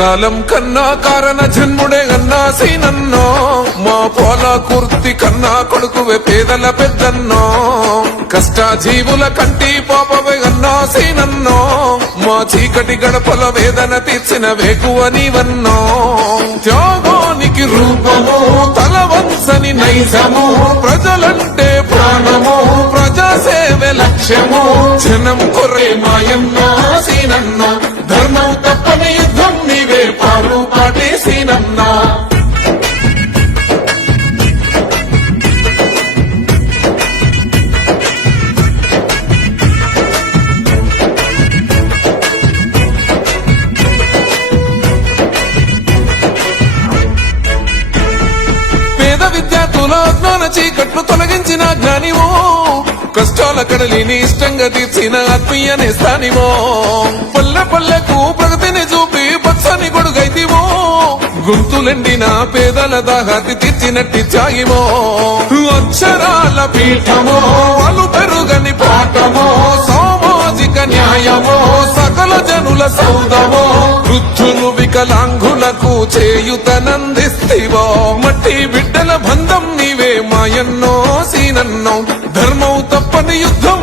కాలం కన్నా కారణ జన్ముడే అన్నా సీనన్నో మా పోల కుర్తి కన్నా కొడుకువే పేదల పెద్దన్నో కష్టాజీవుల కంటి పాపవే అన్నా సీనన్నో మా చీకటి గడపల వేదన తీర్చిన వేకువ నీవన్నో త్యాగానికి రూపము తలవంచని నైజము ప్రజలంటే ప్రాణము ప్రజాసేవే లక్ష్యము జనం కొరే మాయన్నో సీనన్నో ధర్మం తప్పని యుద్ధం నీవే పారు పాటే సీనన్నా విద్యార్థుల అజ్ఞాన చీకట్లు తొలగించిన జ్ఞానివో కష్టాల కడలిని ఇష్టంగా తీర్చిన ఆత్మీయ నేస్తానివో పల్లె పల్లెకు ప్రగతిని చూపి పచ్చని గొడుగైతివో గుంతులెండిన పేదల దాహాతి తీర్చినట్టి త్యాగివో అక్షరాల పీఠమో వాళ్ళు పెరుగని పాఠమో సామాజిక న్యాయమో సకల జనుల సౌదమో వృద్ధులు వికలాంగులకు చేయుతనందిస్తివో మట్టి బిడ్డల బంధం నీవే మాయన్నో సీనన్నో ధర్మం తప్పని యుద్ధం